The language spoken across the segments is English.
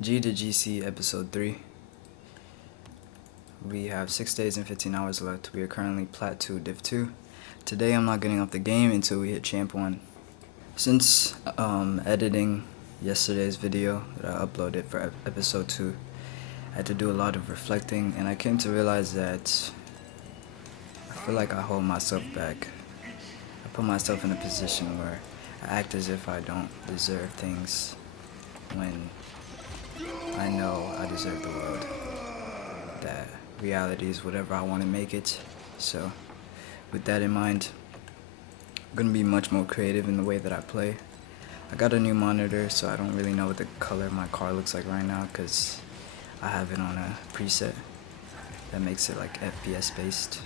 G to GC episode 3. We have 6 days and 15 hours left. We are currently Plat 2, Div 2. Today I'm not getting off the game until we hit Champ 1. Since editing yesterday's video that I uploaded for episode 2, I had to do a lot of reflecting, and I came to realize that I feel like I hold myself back. I put myself in a position where I act as if I don't deserve things when I know I deserve the world. That reality is whatever I want to make it. So, with that in mind, I'm gonna be much more creative in the way that I play. I got a new monitor, so I don't really know what the color of my car looks like right now because I have it on a preset that makes it like FPS based.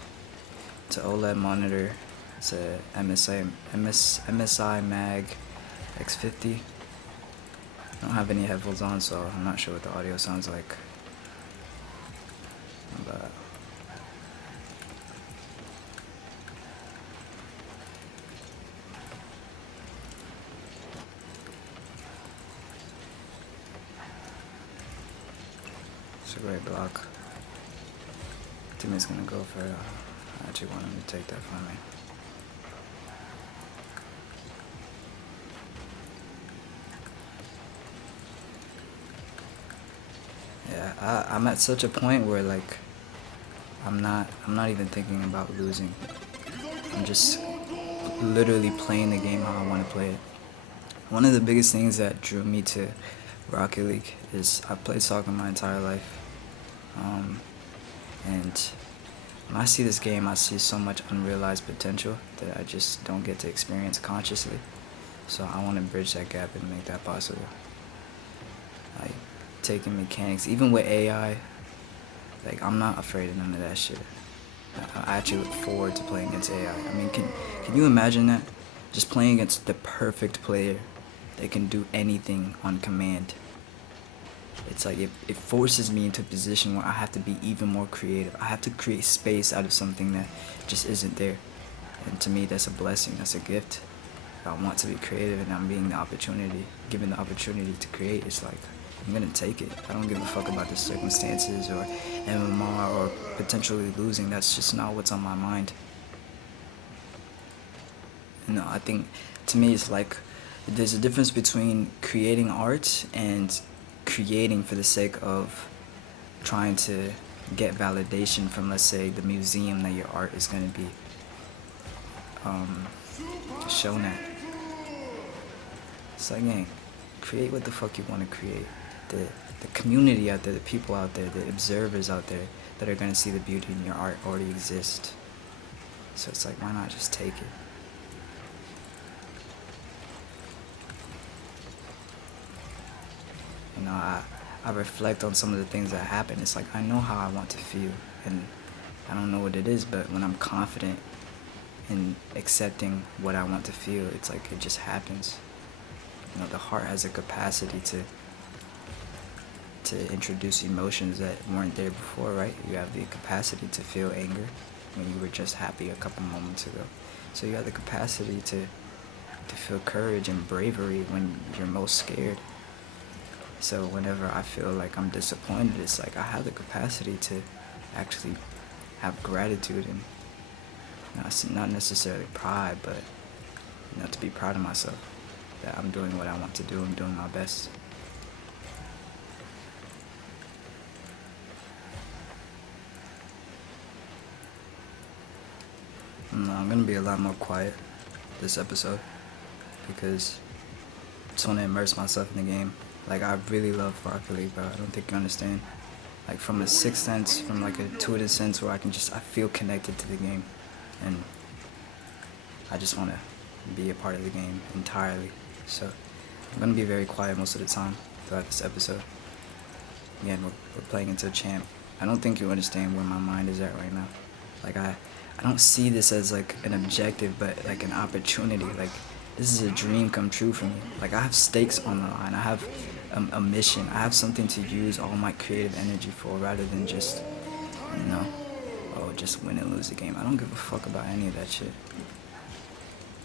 It's an OLED monitor. It's a MSI Mag X50. I don't have any headphones on, so I'm not sure what the audio sounds like. But it's a great block. Teammate's gonna go for it. I actually want him to take that from me. Yeah, I'm at such a point where like I'm not even thinking about losing. I'm just literally playing the game how I want to play it. One of the biggest things that drew me to Rocket League is I played soccer my entire life. And when I see this game, I see so much unrealized potential that I just don't get to experience consciously. So I want to bridge that gap and make that possible. Like, taking mechanics, even with AI, like, I'm not afraid of none of that shit. I actually look forward to playing against AI. I mean, can you imagine that? Just playing against the perfect player that can do anything on command. It's like it forces me into a position where I have to be even more creative. I have to create space out of something that just isn't there. And to me, that's a blessing. That's a gift. I want to be creative, and I'm being given the opportunity to create. It's like, I'm gonna take it. I don't give a fuck about the circumstances or MMR or potentially losing. That's just not what's on my mind. No, I think to me it's like there's a difference between creating art and creating for the sake of trying to get validation from, let's say, the museum that your art is going to be shown at. It's like, hey, create what the fuck you want to create. The community out there, the people out there, the observers out there that are going to see the beauty in your art already exist. So it's like, why not just take it? You know, I reflect on some of the things that happen. It's like, I know how I want to feel, and I don't know what it is, but when I'm confident in accepting what I want to feel, it's like it just happens. You know, the heart has a capacity to introduce emotions that weren't there before, right? You have the capacity to feel anger when you were just happy a couple moments ago. So you have the capacity to feel courage and bravery when you're most scared. So whenever I feel like I'm disappointed, it's like I have the capacity to actually have gratitude and, you know, not necessarily pride, but, you know, to be proud of myself that I'm doing what I want to do. I'm doing my best. I'm gonna be a lot more quiet this episode because I just want to immerse myself in the game. Like, I really love Rocket League, bro. I don't think you understand. Like, from a sixth sense, from like an intuitive sense where I feel connected to the game. And I just want to be a part of the game entirely. So I'm going to be very quiet most of the time throughout this episode. Again, we're playing into a champ. I don't think you understand where my mind is at right now. Like, I don't see this as like an objective, but like an opportunity. Like, this is a dream come true for me. Like, I have stakes on the line. I have a mission. I have something to use all my creative energy for, rather than just, you know, oh, just win and lose the game. I don't give a fuck about any of that shit.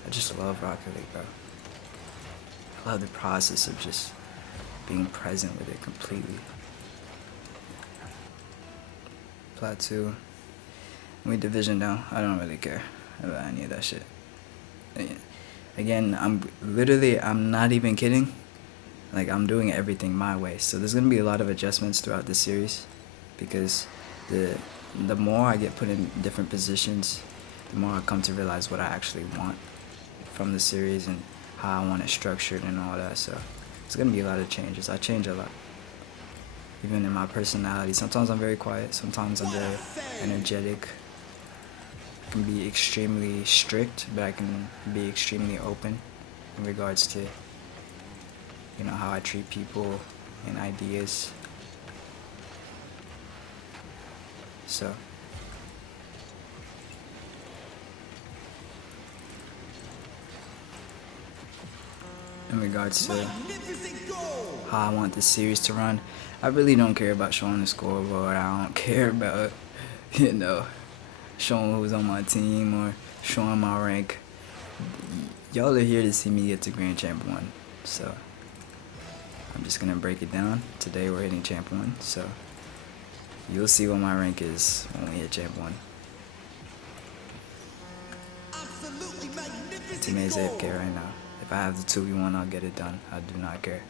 I just love Rocket League, bro. I love the process of just being present with it completely. Plat 2. We division down. I don't really care about any of that shit. Again, I'm not even kidding. Like, I'm doing everything my way. So there's gonna be a lot of adjustments throughout this series, because the more I get put in different positions, the more I come to realize what I actually want from the series and how I want it structured and all that. So it's gonna be a lot of changes. I change a lot, even in my personality. Sometimes I'm very quiet, sometimes I'm very energetic. I can be extremely strict, but I can be extremely open in regards to, you know, how I treat people and ideas. So in regards to how I want this series to run, I really don't care about showing the scoreboard. I don't care about, you know, showing who's on my team or showing my rank. Y'all are here to see me get to Grand Champ 1, so I'm just gonna break it down. Today we're hitting Champ 1, so you'll see what my rank is when we hit Champ 1. Teammate's AFK right now. If I have the 2v1, I'll get it done. I do not care.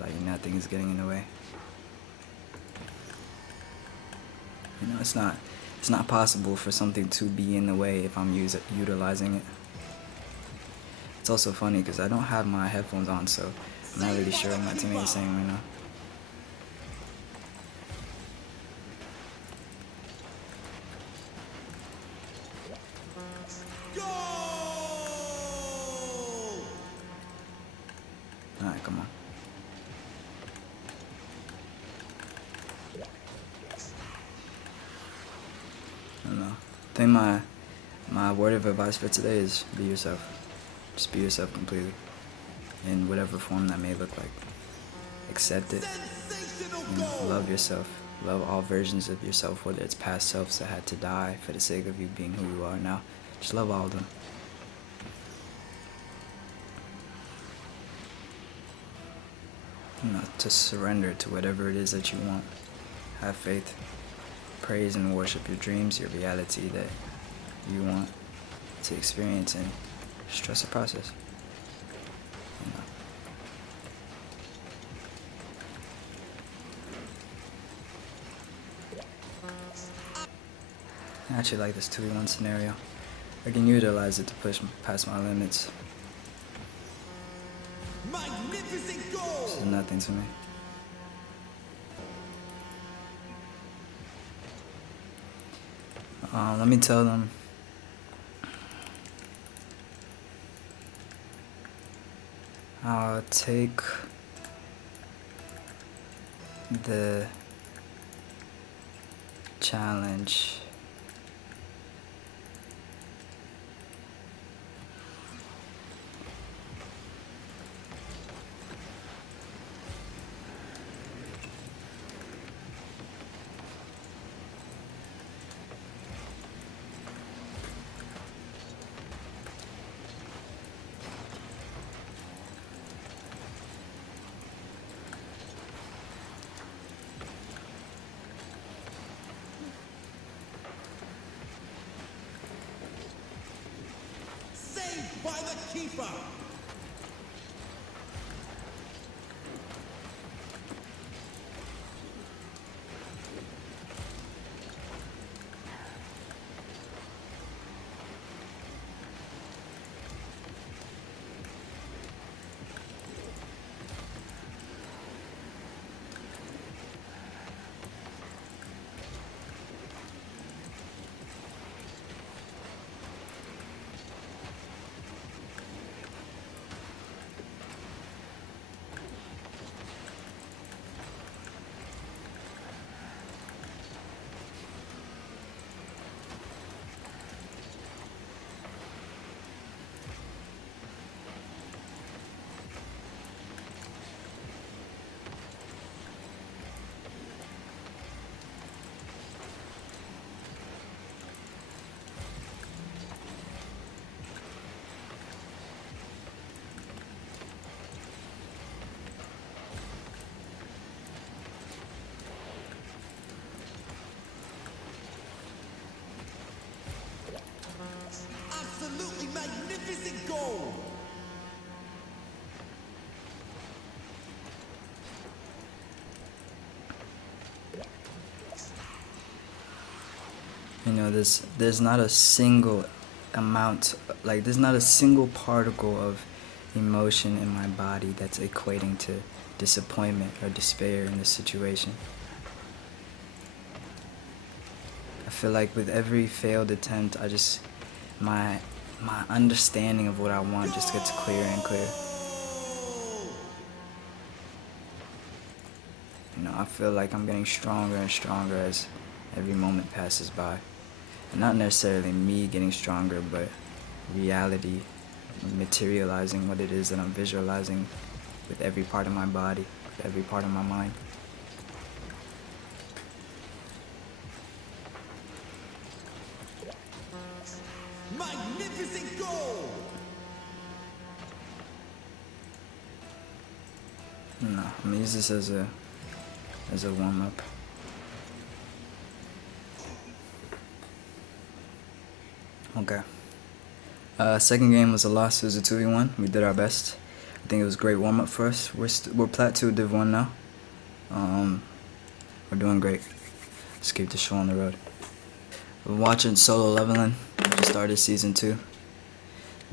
Like, nothing is getting in the way. You know, it's not possible for something to be in the way if I'm utilizing it. It's also funny because I don't have my headphones on, so I'm not really sure what my teammate is saying right now. Alright, come on. I don't know. I think my word of advice for today is be yourself. Just be yourself completely, in whatever form that may look like. Accept it. You know, love yourself. Love all versions of yourself, whether it's past selves that had to die for the sake of you being who you are now. Just love all of them. You know, to surrender to whatever it is that you want. Have faith. Praise and worship your dreams, your reality that you want to experience, and just trust the process. You know. I actually like this 2v1 scenario. I can utilize it to push past my limits. Magnificent goal! This is nothing to me. Let me tell them I'll take the challenge. By the keeper. You know, there's not a single amount, like there's not a single particle of emotion in my body that's equating to disappointment or despair in this situation. I feel like with every failed attempt, my my understanding of what I want just gets clearer and clearer. You know, I feel like I'm getting stronger and stronger as every moment passes by. And not necessarily me getting stronger, but reality materializing what it is that I'm visualizing with every part of my body, with every part of my mind. Magnificent goal! No, I'm gonna use this as a warm up. Okay. Second game was a loss. It was a 2v1. We did our best. I think it was a great warm up for us. We're Plat 2 Div 1 now. We're doing great. Let's keep the show on the road. We're watching Solo Leveling. Just started season 2.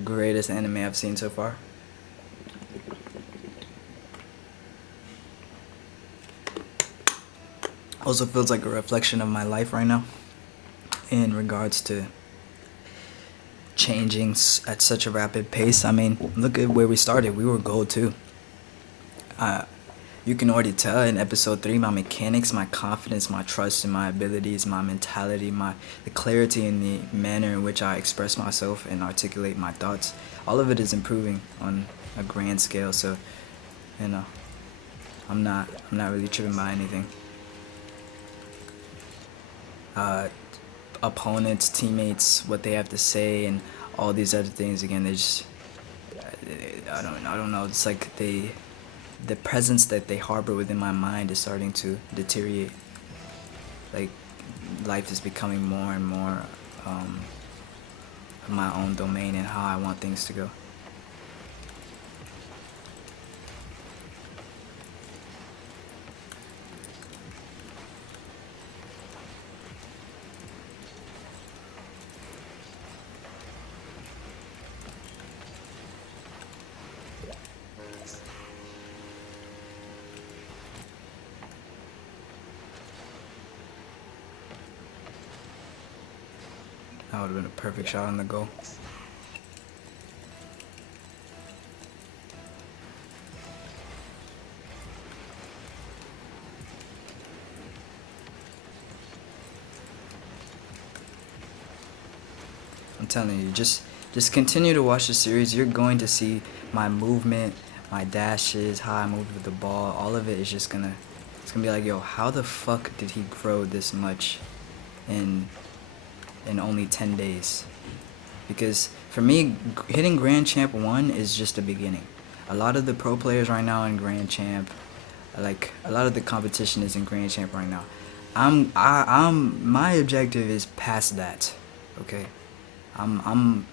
Greatest anime I've seen so far. Also feels like a reflection of my life right now in regards to changing at such a rapid pace. I mean, look at where we started. We were gold 2. You can already tell in episode 3 my mechanics, my confidence, my trust in my abilities, my mentality, the clarity in the manner in which I express myself and articulate my thoughts. All of it is improving on a grand scale. So, you know, I'm not really tripping by anything. Opponents, teammates, what they have to say, and all these other things. Again, they just, I don't know. It's like the presence that they harbor within my mind is starting to deteriorate. Like life is becoming more and more of my own domain and how I want things to go. That would have been a perfect shot on the goal. I'm telling you, just continue to watch the series. You're going to see my movement, my dashes, how I move with the ball. All of it is just gonna, it's gonna be like, yo, how the fuck did he grow this much in only 10 days? Because for me, hitting Grand Champ 1 is just the beginning. A lot of the pro players right now in Grand Champ, like a lot of the competition is in Grand Champ right now. My objective is past that. Okay, I'm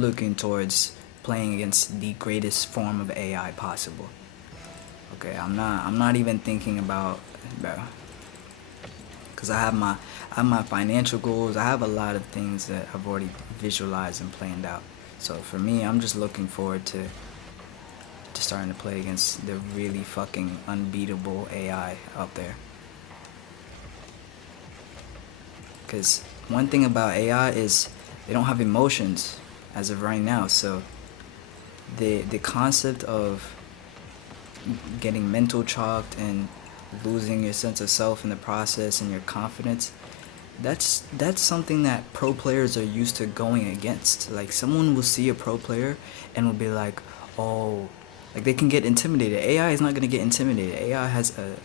looking towards playing against the greatest form of AI possible. Okay, I'm not even thinking about, bro, because I have my financial goals. I have a lot of things that I've already visualized and planned out. So for me, I'm just looking forward to starting to play against the really fucking unbeatable AI out there. Because one thing about AI is they don't have emotions as of right now. So the concept of getting mental chalked and losing your sense of self in the process and your confidence, that's something that pro players are used to going against. Like someone will see a pro player and will be like, oh, like they can get intimidated. AI is not going to get intimidated. AI has a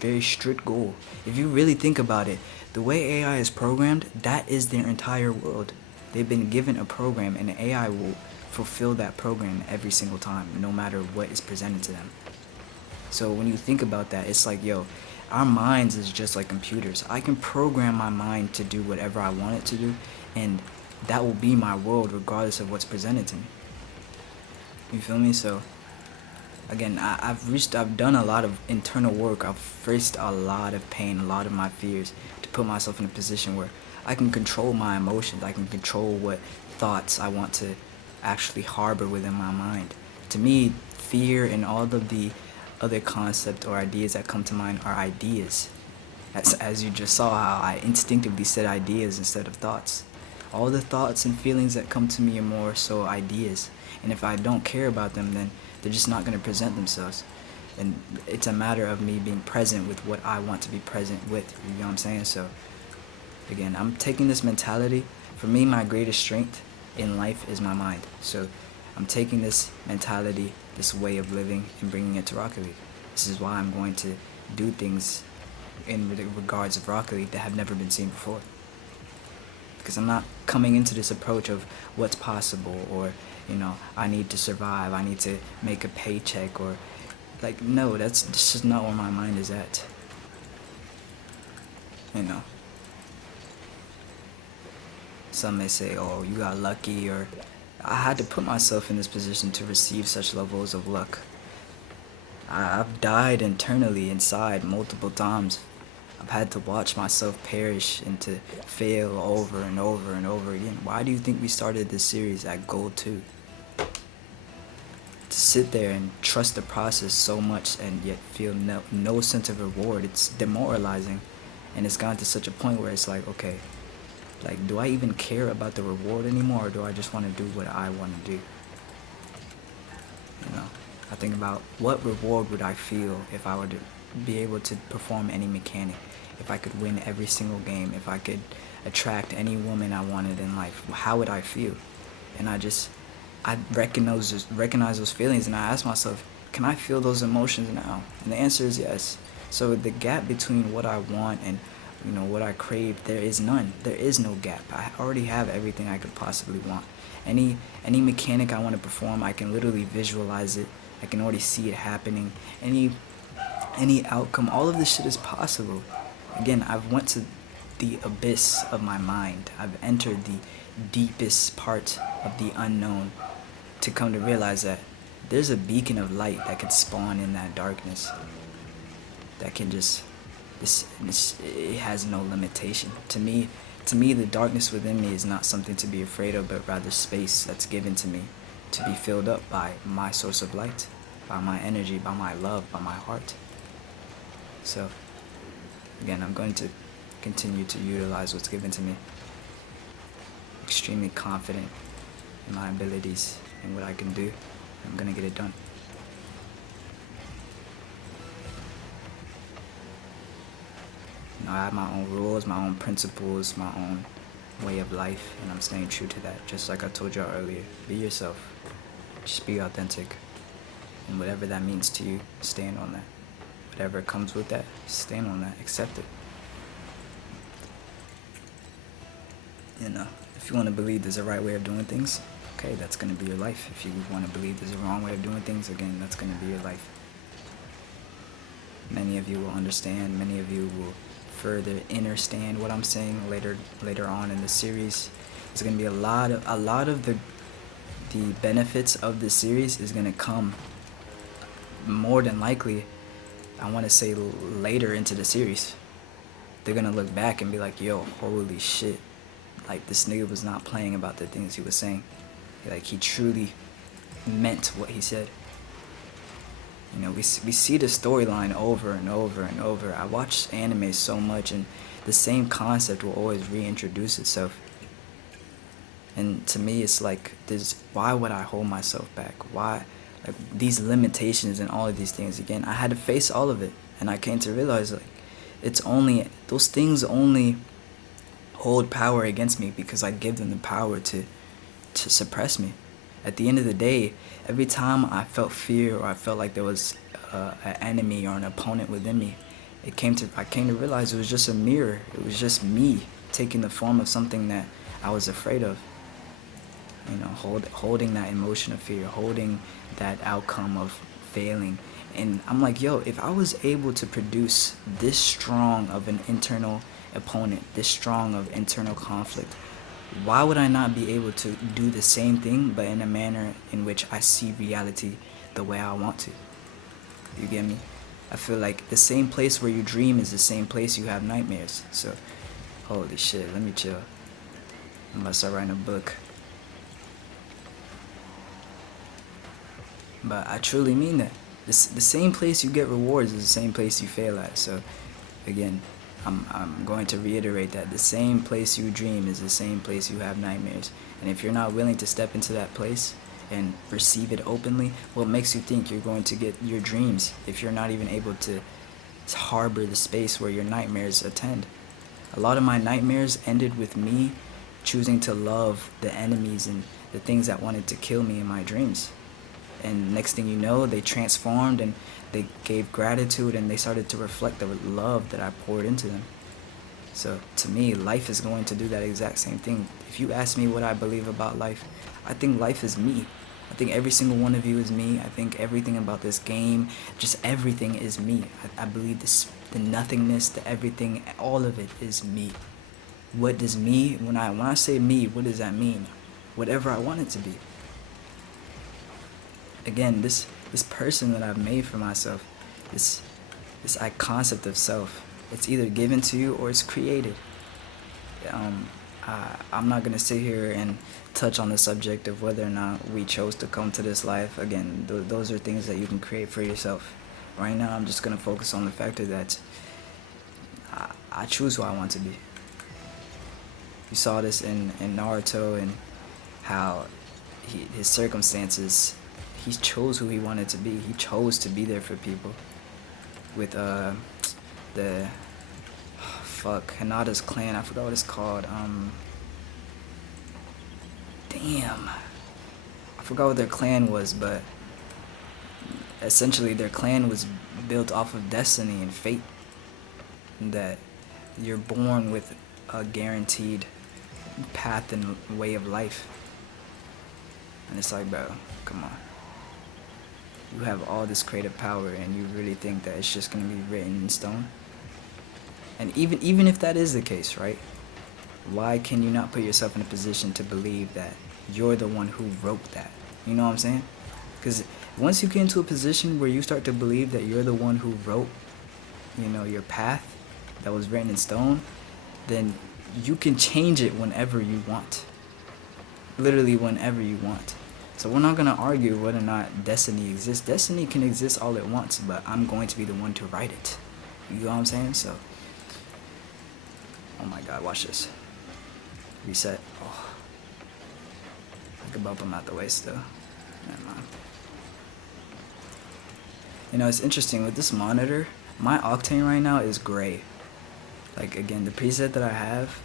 very strict goal. If you really think about it, the way AI is programmed, that is their entire world. They've been given a program, and the AI will fulfill that program every single time, no matter what is presented to them. So when you think about that, it's like, yo, our minds is just like computers. I can program my mind to do whatever I want it to do, and that will be my world regardless of what's presented to me. You feel me? So again, I've done a lot of internal work. I've faced a lot of pain, a lot of my fears to put myself in a position where I can control my emotions. I can control what thoughts I want to actually harbor within my mind. To me, fear and all of the other concepts or ideas that come to mind are ideas. As you just saw how I instinctively said ideas instead of thoughts. All the thoughts and feelings that come to me are more so ideas. And if I don't care about them, then they're just not going to present themselves. And it's a matter of me being present with what I want to be present with. You know what I'm saying? So, again, I'm taking this mentality. For me, my greatest strength in life is my mind. So, I'm taking this mentality, this way of living, and bringing it to Rocket League. This is why I'm going to do things in regards of Rocket League that have never been seen before. Because I'm not coming into this approach of what's possible, or, you know, I need to survive, I need to make a paycheck, or, like, no, that's just not where my mind is at. You know. Some may say, oh, you got lucky, or I had to put myself in this position to receive such levels of luck. I've died internally inside multiple times. I've had to watch myself perish and to fail over and over and over again. Why do you think we started this series at Gold 2? To sit there and trust the process so much and yet feel no sense of reward, it's demoralizing. And it's gotten to such a point where it's like, okay, like, do I even care about the reward anymore, or do I just want to do what I want to do? You know, I think about what reward would I feel if I were to be able to perform any mechanic, if I could win every single game, if I could attract any woman I wanted in life. How would I feel? And I recognize those feelings, and I ask myself, can I feel those emotions now? And the answer is yes. So the gap between what I want and, you know, what I crave, there is none. There is no gap. I already have everything I could possibly want. Any mechanic I want to perform, I can literally visualize it. I can already see it happening. Any outcome, all of this shit is possible. Again, I've went to the abyss of my mind. I've entered the deepest part of the unknown to come to realize that there's a beacon of light that can spawn in that darkness. That can just, it has no limitation. To me, the darkness within me is not something to be afraid of, but rather space that's given to me to be filled up by my source of light, by my energy, by my love, by my heart. So, again, I'm going to continue to utilize what's given to me. Extremely confident in my abilities and what I can do. I'm going to get it done. You know, I have my own rules, my own principles, my own way of life, and I'm staying true to that. Just like I told y'all earlier, be yourself. Just be authentic. And whatever that means to you, stand on that. Whatever comes with that, stand on that, accept it. You know, if you want to believe there's a right way of doing things, okay, that's going to be your life. If you want to believe there's a wrong way of doing things, again, that's going to be your life. Many of you will understand, many of you will further understand what I'm saying later on in the series. There's going to be a lot of the benefits of this series is going to come more than likely, I want to say, later into the series. They're going to look back and be like, yo, holy shit. Like, this nigga was not playing about the things he was saying. Like, he truly meant what he said. You know, we see the storyline over and over and over. I watch anime so much, and the same concept will always reintroduce itself. And to me, it's like, why would I hold myself back? Why? Like, these limitations and all of these things. Again, I had to face all of it, and I came to realize, like, those things only hold power against me because I give them the power to suppress me. At the end of the day, every time I felt fear or I felt like there was an enemy or an opponent within me, I came to realize it was just a mirror. It was just me taking the form of something that I was afraid of. You know, holding that emotion of fear, holding that outcome of failing. And I'm like, yo, if I was able to produce this strong of an internal opponent, this strong of internal conflict, why would I not be able to do the same thing, but in a manner in which I see reality the way I want to? You get me? I feel like the same place where you dream is the same place you have nightmares. So Holy shit, let me chill. I'm about to start writing a book. But I truly mean that. The same place you get rewards is the same place you fail at. So, again, I'm going to reiterate that the same place you dream is the same place you have nightmares. And if you're not willing to step into that place and receive it openly, what makes you think you're going to get your dreams if you're not even able to harbor the space where your nightmares attend? A lot of my nightmares ended with me choosing to love the enemies and the things that wanted to kill me in my dreams. And next thing you know, they transformed and they gave gratitude and they started to reflect the love that I poured into them. So to me, life is going to do that exact same thing. If you ask me what I believe about life, I think life is me. I think every single one of you is me. I think everything about this game, just everything is me. I believe this, the nothingness, the everything, all of it is me. What does me, when I say me, what does that mean? Whatever I want it to be. Again, this person that I've made for myself, this concept of self, it's either given to you or it's created. I'm not gonna sit here and touch on the subject of whether or not we chose to come to this life. Again, those are things that you can create for yourself. Right now, I'm just gonna focus on the factor that I choose who I want to be. You saw this in Naruto and how his circumstances. He chose who he wanted to be. He chose to be there for people. With Hinata's clan. I forgot what it's called. Damn. I forgot what their clan was, but essentially their clan was built off of destiny and fate. That you're born with a guaranteed path and way of life. And it's like, bro, come on. You have all this creative power and you really think that it's just going to be written in stone? And even if that is the case, right? Why can you not put yourself in a position to believe that you're the one who wrote that? You know what I'm saying? Because once you get into a position where you start to believe that you're the one who wrote, you know, your path that was written in stone, then you can change it whenever you want. Literally whenever you want. So we're not going to argue whether or not destiny exists. Destiny can exist all at once, but I'm going to be the one to write it. You know what I'm saying? So, oh my god, watch this. Reset. Oh. I can bump him out the way still. Never mind. You know, it's interesting with this monitor, my octane right now is gray. Like, again, the preset that I have,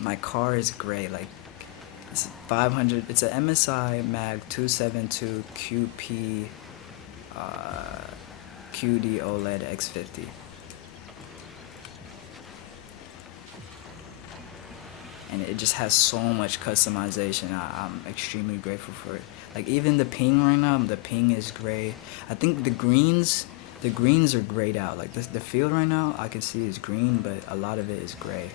my car is gray. Like, it's 500. It's a MSI Mag 272 QP QD OLED X50. And it just has so much customization. I'm extremely grateful for it. Like even the ping right now, the ping is gray. I think the greens are grayed out. Like the field right now, I can see is green, but a lot of it is gray.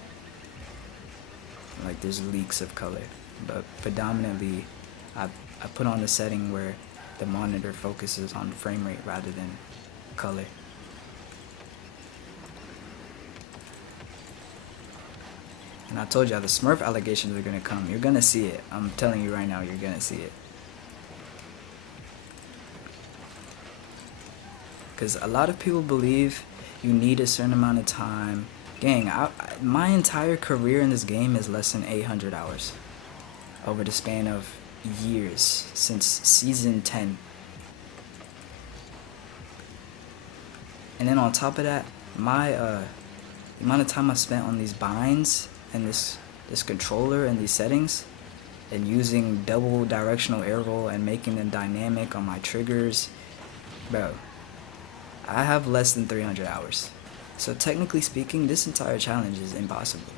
Like there's leaks of color. But predominantly, I put on the setting where the monitor focuses on frame rate rather than color. And I told y'all the Smurf allegations are gonna come. You're gonna see it. I'm telling you right now, you're gonna see it. Because a lot of people believe you need a certain amount of time. Gang, my entire career in this game is less than 800 hours. Over the span of years, since season 10. And then on top of that, my the amount of time I spent on these binds and this controller and these settings and using double directional air roll and making them dynamic on my triggers, bro, I have less than 300 hours. So technically speaking, this entire challenge is impossible.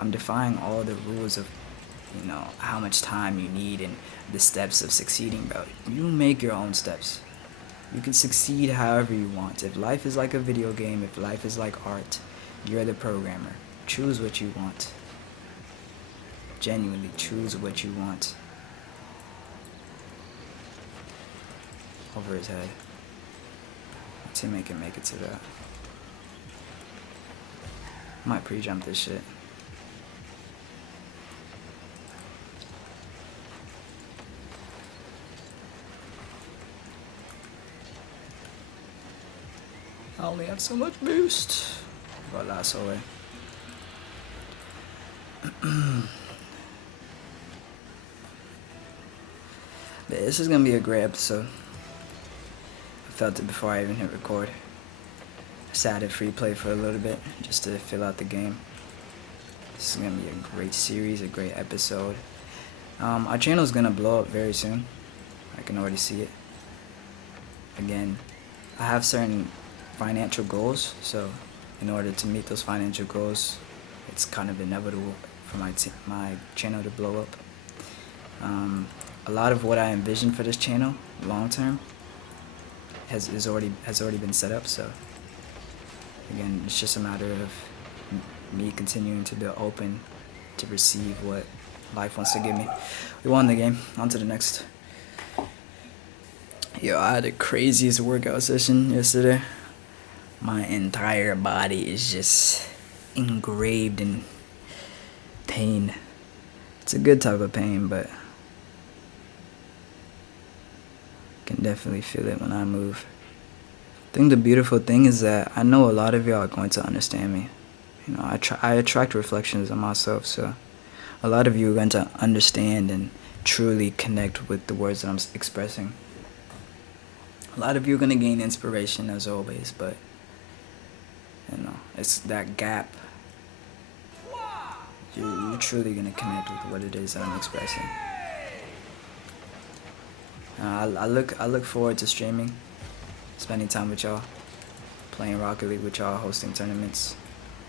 I'm defying all the rules of, you know, how much time you need and the steps of succeeding, bro. You make your own steps. You can succeed however you want. If life is like a video game, if life is like art, you're the programmer. Choose what you want. Genuinely choose what you want. Over his head. My teammate can make it to that. Might pre-jump this shit. only have so much boost. Got lasso away. But this is gonna be a great episode. I felt it before I even hit record. I sat at free play for a little bit just to fill out the game. This is gonna be a great series, a great episode. Our channel is gonna blow up very soon. I can already see it. Again, I have certain financial goals, so in order to meet those financial goals, it's kind of inevitable for my channel to blow up. A lot of what I envision for this channel long term has already been set up. So again, it's just a matter of me continuing to be open to receive what life wants to give me. We won the game. On to the next. Yo, I had the craziest workout session yesterday. My entire body is just engraved in pain. It's a good type of pain, but I can definitely feel it when I move. I think the beautiful thing is that I know a lot of y'all are going to understand me. You know, I attract reflections of myself, so a lot of you are going to understand and truly connect with the words that I'm expressing. A lot of you are going to gain inspiration as always, but you know, it's that gap. You're truly going to connect with what it is that I'm expressing. I look forward to streaming, spending time with y'all, playing Rocket League with y'all, hosting tournaments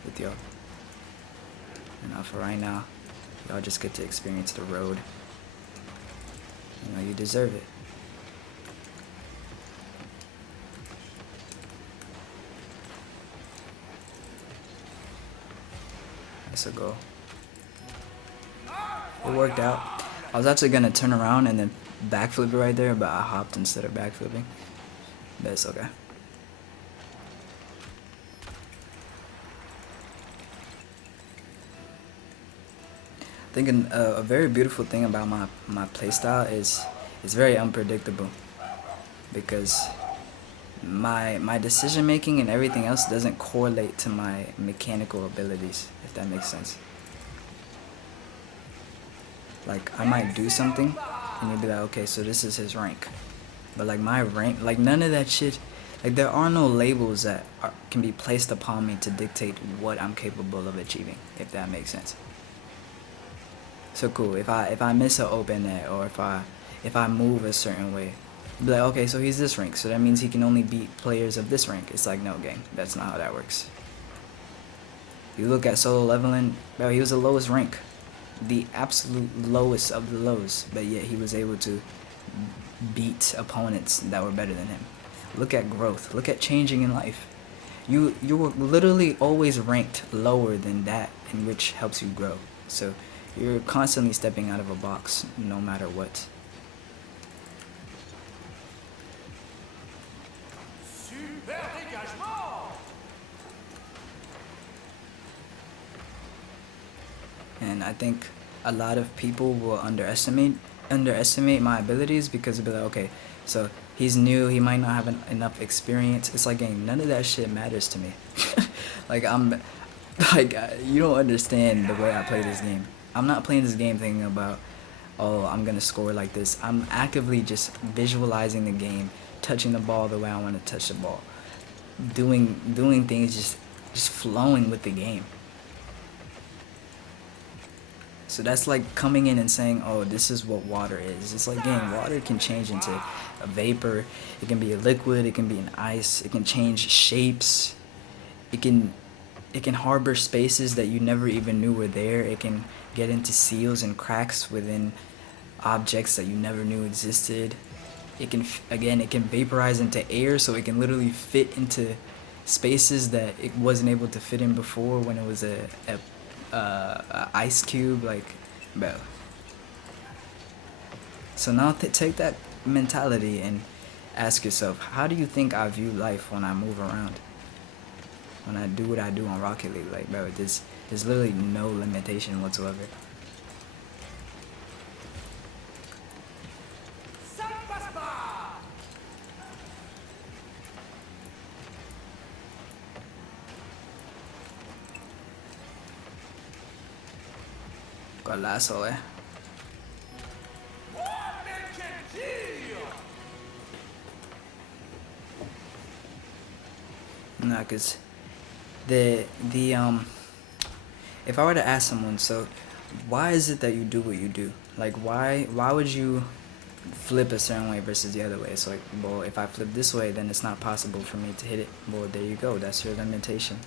with y'all. And for right now, y'all just get to experience the road. You know, you deserve it. That's a goal. It worked out. I was actually gonna turn around and then backflip it right there, but I hopped instead of backflipping. But it's okay. I think a very beautiful thing about my playstyle is it's very unpredictable, because my decision making and everything else doesn't correlate to my mechanical abilities, if that makes sense. Like, I might do something and you'll be like, okay, so this is his rank, but like my rank, like none of that shit, like there are no labels that can be placed upon me to dictate what I'm capable of achieving, if that makes sense. So cool, if I miss an open net, or if I move a certain way, be like, okay, so he's this rank, so that means he can only beat players of this rank. It's like, no, gang, that's not how that works. You look at solo leveling, bro, he was the lowest rank, the absolute lowest of the lows, but yet he was able to beat opponents that were better than him. Look at growth, look at changing in life. You were literally always ranked lower than that, in which helps you grow. So you're constantly stepping out of a box, no matter what. And I think a lot of people will underestimate my abilities, because they'll be like, okay, so he's new, he might not have enough experience. It's like, gang, none of that shit matters to me. Like, you don't understand the way I play this game. I'm not playing this game thinking about, oh, I'm gonna score like this. I'm actively just visualizing the game, touching the ball the way I want to touch the ball, doing things, just flowing with the game. So that's like coming in and saying, oh, this is what water is. It's like, gang, water can change into a vapor, it can be a liquid, it can be an ice, it can change shapes, it can harbor spaces that you never even knew were there. It can get into seals and cracks within objects that you never knew existed. It can vaporize into air, so it can literally fit into spaces that it wasn't able to fit in before when it was a ice cube, like, bro. So now take that mentality and ask yourself, how do you think I view life when I move around? When I do what I do on Rocket League, like, bro, there's literally no limitation whatsoever. Golazo, eh. Nah, cause the if I were to ask someone, so why is it that you do what you do? Like, why would you flip a certain way versus the other way? It's like, well, if I flip this way, then it's not possible for me to hit it. Well, there you go. That's your limitation.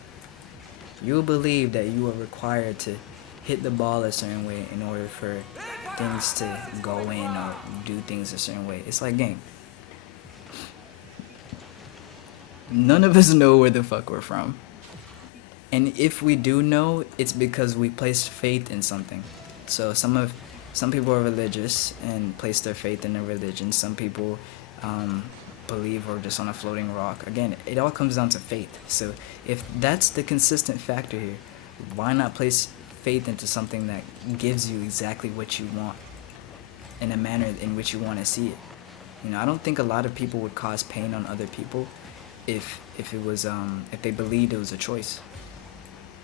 You believe that you are required to hit the ball a certain way in order for things to go in or do things a certain way. It's like game. None of us know where the fuck we're from. And if we do know, it's because we placed faith in something. So some people are religious and place their faith in a religion. Some people believe we're just on a floating rock. Again, it all comes down to faith. So if that's the consistent factor here, why not place faith into something that gives you exactly what you want in a manner in which you want to see it? You know, I don't think a lot of people would cause pain on other people if it was if they believed it was a choice.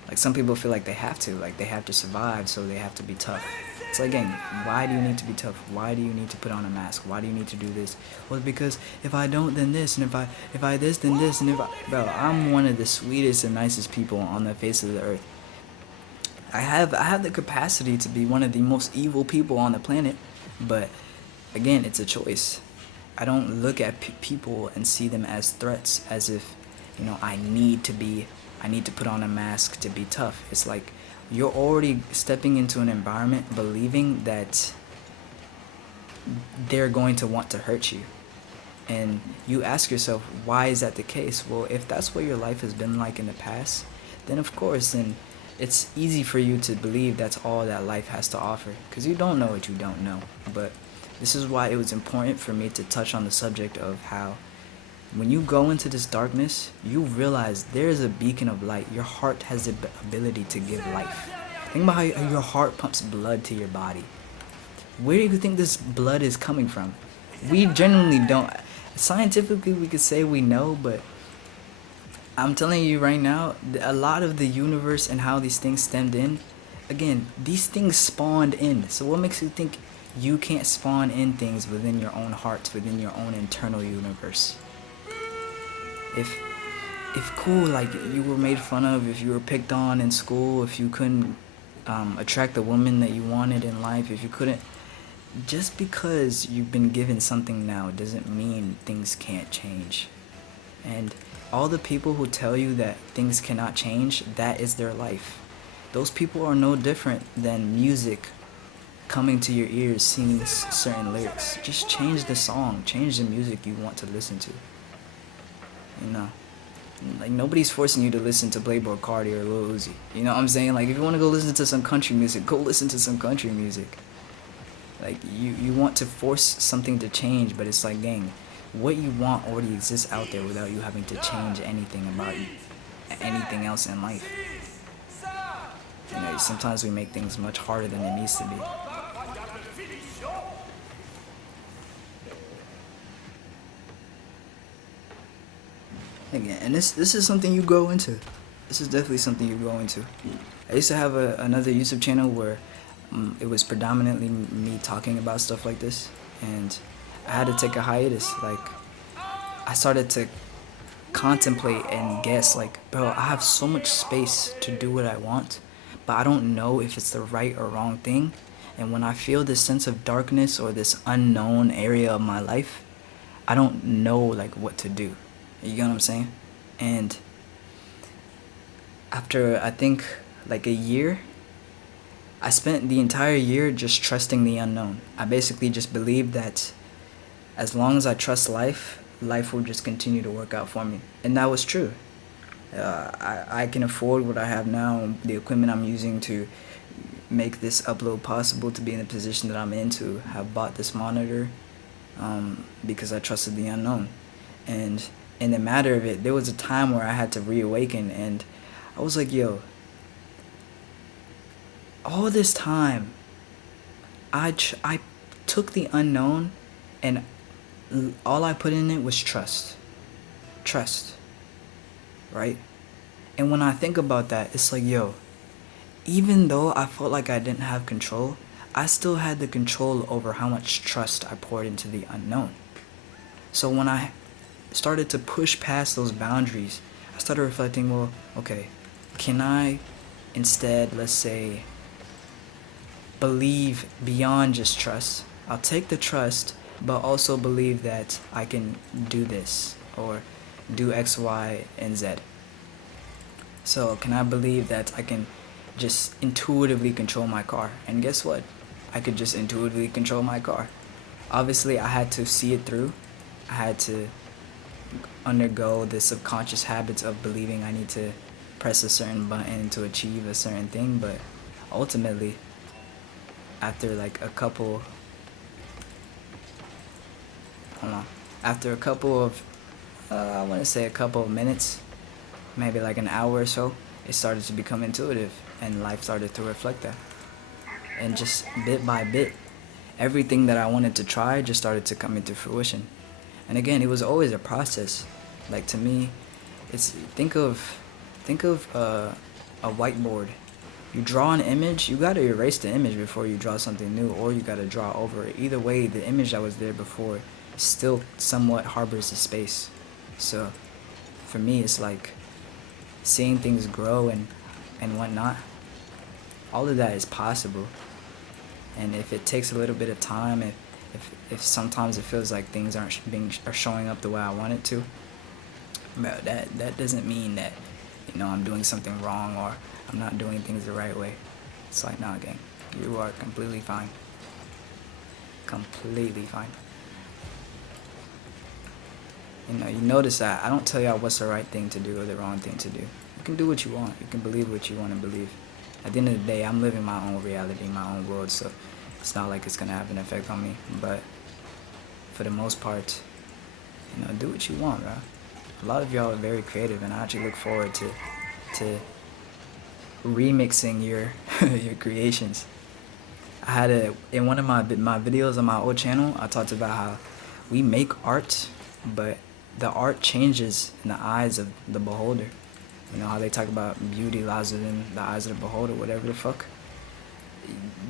Like, some people feel like they have to survive, so they have to be tough. It's like, again, why do you need to be tough? Why do you need to put on a mask? Why do you need to do this? Well, because if I don't, then this, and if I this, then this, and bro, I'm one of the sweetest and nicest people on the face of the earth. I have the capacity to be one of the most evil people on the planet, but again, it's a choice. I don't look at people and see them as threats, as if, you know, I need to put on a mask to be tough. It's like you're already stepping into an environment believing that they're going to want to hurt you. And you ask yourself, why is that the case? Well, if that's what your life has been like in the past, then of course, then it's easy for you to believe that's all that life has to offer, because you don't know what you don't know. But this is why it was important for me to touch on the subject of how when you go into this darkness, you realize there is a beacon of light. Your heart has the ability to give life. Think about how your heart pumps blood to your body. Where do you think this blood is coming from? We genuinely don't. Scientifically, we could say we know, but I'm telling you right now, a lot of the universe and how these things stemmed in, again, these things spawned in. So what makes you think you can't spawn in things within your own heart, within your own internal universe? If cool, like, you were made fun of, if you were picked on in school, if you couldn't attract the woman that you wanted in life, if you couldn't, just because you've been given something now doesn't mean things can't change. And all the people who tell you that things cannot change, that is their life. Those people are no different than music coming to your ears, singing certain lyrics. Just change the song, change the music you want to listen to. You know, like, nobody's forcing you to listen to Playboi Carti or Lil Uzi. You know what I'm saying? Like, if you want to go listen to some country music, go listen to some country music. Like, you want to force something to change, but it's like, gang, what you want already exists out there without you having to change anything about you, anything else in life. You know, sometimes we make things much harder than it needs to be. Again, and this is something you grow into. This is definitely something you grow into. I used to have another YouTube channel where it was predominantly me talking about stuff like this, and I had to take a hiatus. Like, I started to contemplate and guess, like, bro, I have so much space to do what I want, but I don't know if it's the right or wrong thing. And when I feel this sense of darkness or this unknown area of my life, I don't know, like, what to do. You get what I'm saying? And after, I think, like, a year, I spent the entire year just trusting the unknown. I basically just believed that as long as I trust life, life will just continue to work out for me. And that was true. I can afford what I have now, the equipment I'm using to make this upload possible, to be in the position that I'm in, to have bought this monitor, because I trusted the unknown. And in the matter of it, there was a time where I had to reawaken, and I was like, yo, all this time, I took the unknown, and all I put in it was trust. Trust. Right? And when I think about that, it's like, yo, even though I felt like I didn't have control, I still had the control over how much trust I poured into the unknown. So when I started to push past those boundaries, I started reflecting, well, okay, can I instead, let's say, believe beyond just trust? I'll take the trust, but also believe that I can do this or do X, Y, and Z. So can I believe that I can just intuitively control my car? And guess what? I could just intuitively control my car. Obviously, I had to see it through. I had to undergo the subconscious habits of believing I need to press a certain button to achieve a certain thing, but ultimately, after like a couple, hold on, after a couple of, I want to say a couple of minutes, maybe like an hour or so, it started to become intuitive, and life started to reflect that. And just bit by bit, everything that I wanted to try just started to come into fruition. And again, it was always a process. Like, to me, it's think of a whiteboard. You draw an image, you gotta erase the image before you draw something new, or you gotta draw over it. Either way, the image that was there before still somewhat harbors a space. So for me, it's like seeing things grow and whatnot. All of that is possible. And if it takes a little bit of time, if sometimes it feels like things are showing up the way I want it to, but that doesn't mean that, I'm doing something wrong or I'm not doing things the right way. It's like, nah, gang, you are completely fine. Completely fine. You notice that I don't tell y'all what's the right thing to do or the wrong thing to do. You can do what you want. You can believe what you want to believe. At the end of the day, I'm living my own reality, my own world, so it's not like it's going to have an effect on me. But for the most part, do what you want, bro. A lot of y'all are very creative, and I actually look forward to remixing your your creations. I had in one of my videos on my old channel, I talked about how we make art, but the art changes in the eyes of the beholder. You know how they talk about beauty lies within the eyes of the beholder, whatever the fuck.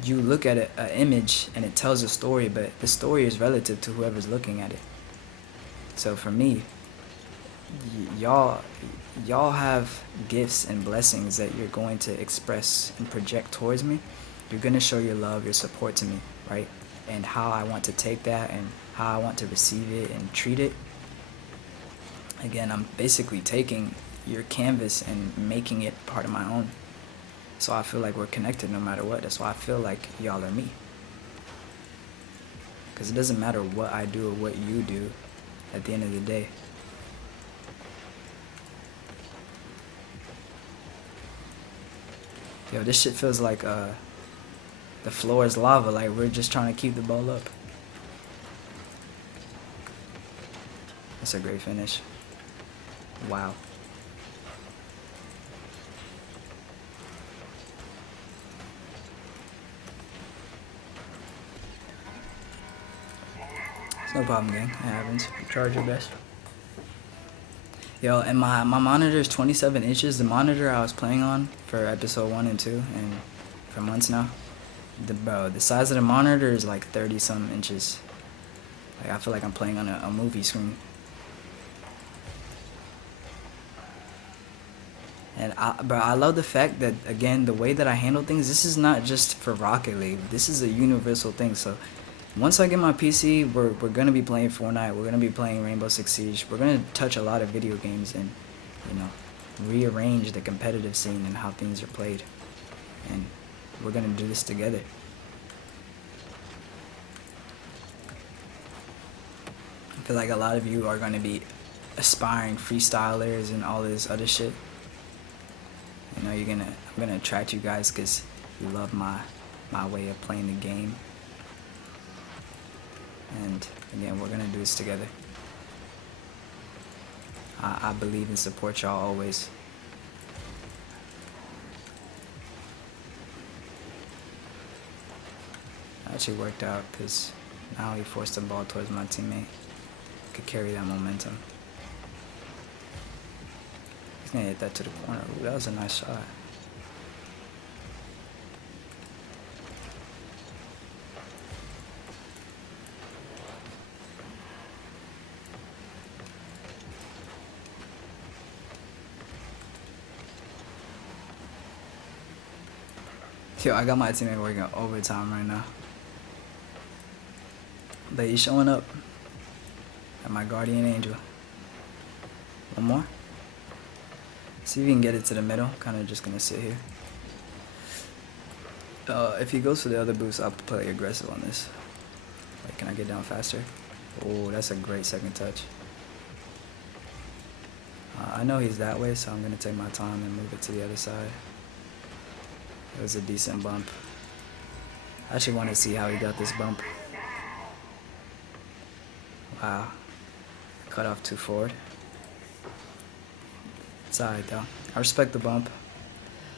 You look at an image and it tells a story, but the story is relative to whoever's looking at it. So for me, y'all have gifts and blessings that you're going to express and project towards me. You're going to show your love, your support to me, right? And how I want to take that and how I want to receive it and treat it. Again, I'm basically taking your canvas and making it part of my own. So I feel like we're connected no matter what. That's why I feel like y'all are me. Because it doesn't matter what I do or what you do at the end of the day. Yo, this shit feels like the floor is lava, like we're just trying to keep the ball up. That's a great finish. Wow. It's no problem, gang. It happens. Try your best. Yo, and my monitor is 27 inches. The monitor I was playing on for episode 1 and 2, and for months now. The size of the monitor is like 30 some inches. Like, I feel like I'm playing on a movie screen. And I love the fact that, again, the way that I handle things, this is not just for Rocket League. This is a universal thing. So once I get my PC, we're gonna be playing Fortnite. We're gonna be playing Rainbow Six Siege. We're gonna touch a lot of video games and, rearrange the competitive scene and how things are played. And we're gonna do this together. I feel like a lot of you are gonna be aspiring freestylers and all this other shit. I'm gonna attract you guys because you love my way of playing the game. And again, we're gonna do this together. I believe and support y'all always. It actually worked out because now he forced the ball towards my teammate. Could carry that momentum. He's gonna hit that to the corner. Ooh, that was a nice shot. Yo, I got my teammate working overtime right now. But he's showing up at my guardian angel. One more. See if we can get it to the middle. Kind of just gonna sit here. If he goes for the other boost, I'll play aggressive on this. Like, can I get down faster? Oh, that's a great second touch. I know he's that way, so I'm gonna take my time and move it to the other side. It was a decent bump. I actually want to see how he got this bump. Wow. Cut off too forward. It's alright though. I respect the bump.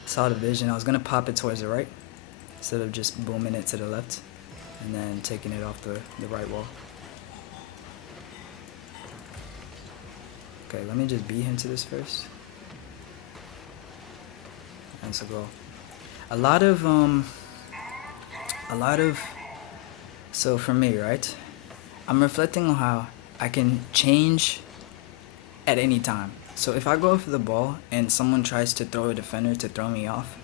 Saw the vision. I was gonna pop it towards the right instead of just booming it to the left and then taking it off the right wall. Okay, let me just beat him to this first. And it's a goal. A lot of so for me, right? I'm reflecting on how I can change at any time. So if I go for the ball and someone tries to throw a defender to throw me off,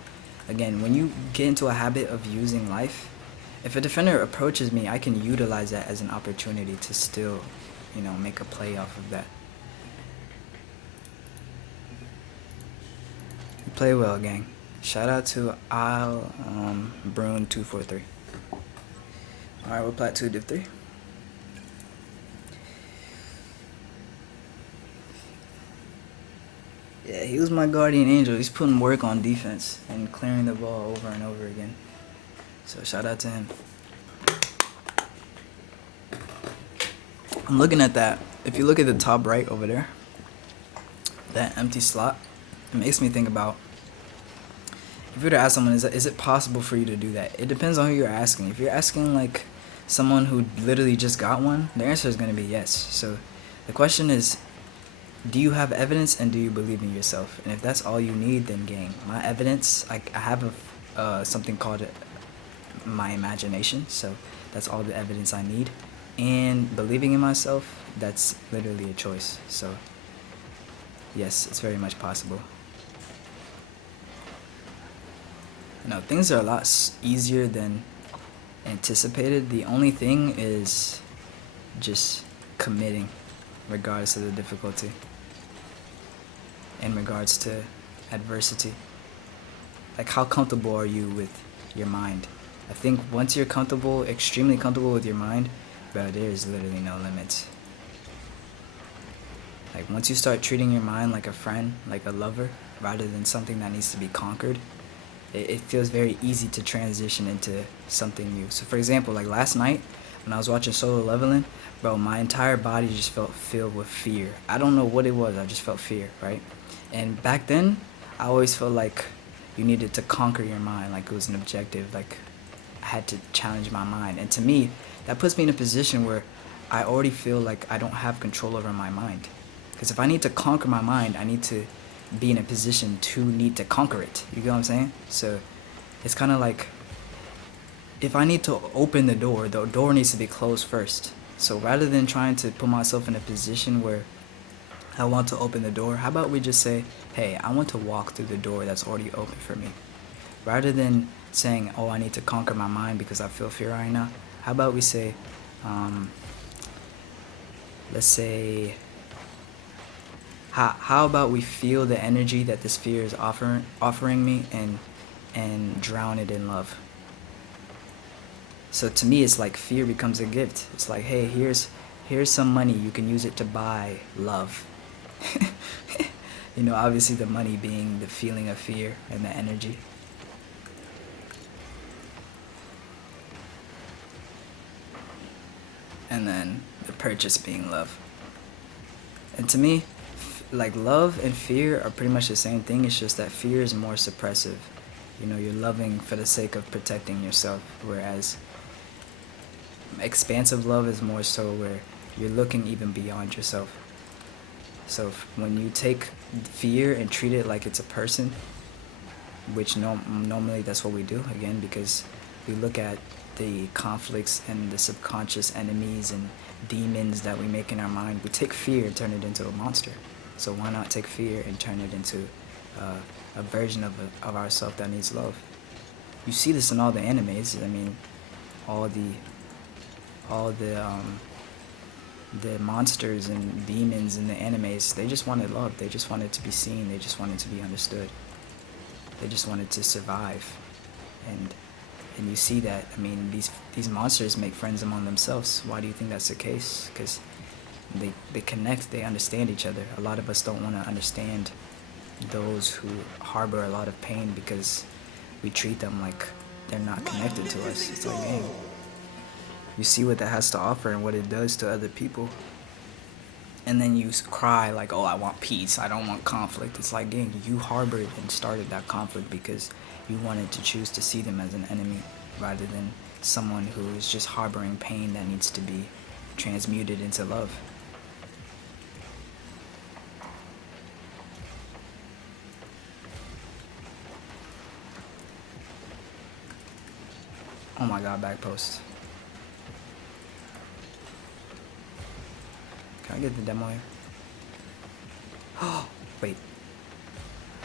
again, when you get into a habit of using life, if a defender approaches me, I can utilize that as an opportunity to still, you know, make a play off of that. You play well, gang. Shout out to Al Brune 243. Alright, we're plat 2 div 3. Yeah, he was my guardian angel. He's putting work on defense and clearing the ball over and over again. So shout out to him. I'm looking at that. If you look at the top right over there, that empty slot, it makes me think about, if you were to ask someone, is it possible for you to do that? It depends on who you're asking. If you're asking like someone who literally just got one, the answer is going to be yes. So the question is, do you have evidence and do you believe in yourself? And if that's all you need, then gang. My evidence, I have something called my imagination. So that's all the evidence I need. And believing in myself, that's literally a choice. So yes, it's very much possible. You know, things are a lot easier than anticipated. The only thing is just committing regardless of the difficulty, in regards to adversity. Like, how comfortable are you with your mind? I think once you're comfortable, extremely comfortable with your mind, bro, there's literally no limits. Like, once you start treating your mind like a friend, like a lover, rather than something that needs to be conquered, it feels very easy to transition into something new. So for example, like last night when I was watching Solo Leveling, bro, my entire body just felt filled with fear. I don't know what it was, I just felt fear, right? And back then, I always felt like you needed to conquer your mind, like it was an objective, like I had to challenge my mind. And to me, that puts me in a position where I already feel like I don't have control over my mind. Because if I need to conquer my mind, I need to be in a position to need to conquer it. You get what I'm saying? So it's kind of like, if I need to open the door needs to be closed first. So rather than trying to put myself in a position where I want to open the door, how about we just say, hey, I want to walk through the door that's already open for me. Rather than saying, oh, I need to conquer my mind because I feel fear right now, how about we say, let's say, how about we feel the energy that this fear is offering me and drown it in love. So to me, it's like fear becomes a gift. It's like, hey, here's some money, you can use it to buy love. You know, obviously the money being the feeling of fear and the energy. And then the purchase being love. And to me, like, love and fear are pretty much the same thing. It's just that fear is more suppressive. You know, you're loving for the sake of protecting yourself, whereas expansive love is more so where you're looking even beyond yourself. So when you take fear and treat it like it's a person, which normally that's what we do, again, because we look at the conflicts and the subconscious enemies and demons that we make in our mind, we take fear and turn it into a monster. So why not take fear and turn it into a version of ourselves that needs love? you see this in all the animes. I mean, all the monsters and demons in the animes, they just wanted love. They just wanted to be seen. They just wanted to be understood. They just wanted to survive. And you see that. I mean, these monsters make friends among themselves. Why do you think that's the case? Because they connect. They understand each other. A lot of us don't want to understand those who harbor a lot of pain because we treat them like they're not connected to us. It's like, dang. You see what that has to offer and what it does to other people. And then you cry like, oh, I want peace. I don't want conflict. It's like, dang, you harbored and started that conflict because you wanted to choose to see them as an enemy rather than someone who is just harboring pain that needs to be transmuted into love. Oh my god, back post. Can I get the demo here? Oh, wait.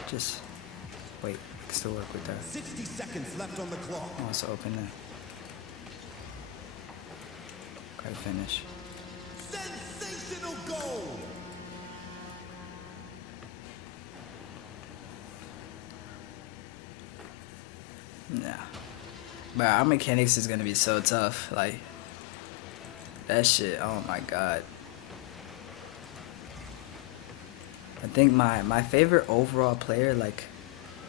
Just wait. I can still work with that. 60 seconds left on the clock. Oh, it's open it. Okay, finish. Sensational goal. Nah. But our mechanics is gonna be so tough. Like, that shit, oh my god. I think my favorite overall player, like,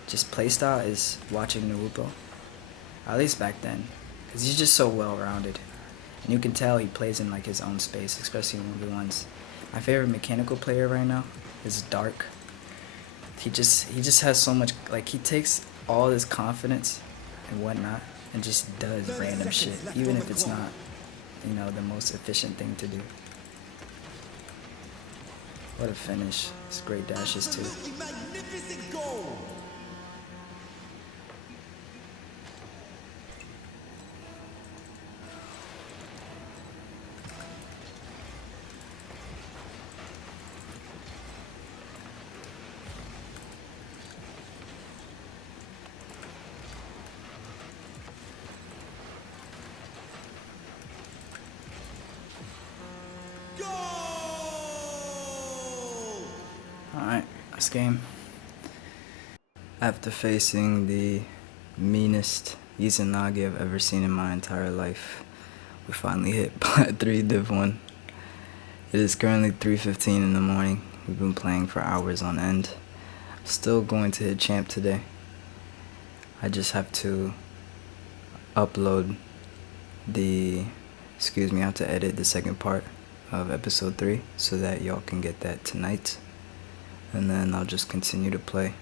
just playstyle is watching Naruto. At least back then. Because he's just so well-rounded. And you can tell he plays in, like, his own space, especially in 1v1s. My favorite mechanical player right now is Dark. He just has so much, like, he takes all this confidence and whatnot and just does random shit. Even if it's not, you know, the most efficient thing to do. What a finish. It's great dashes too. Magnificent goal. Alright, last game. After facing the meanest Izanagi I've ever seen in my entire life, we finally hit Plat 3 Div 1. It is currently 3:15 in the morning. We've been playing for hours on end. Still going to hit champ today. I just have to upload the, I have to edit the second part of episode 3 so that y'all can get that tonight. And then I'll just continue to play.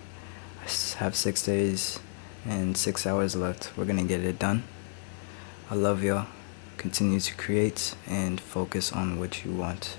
I have 6 days and 6 hours left. We're gonna get it done. I love y'all. Continue to create and focus on what you want.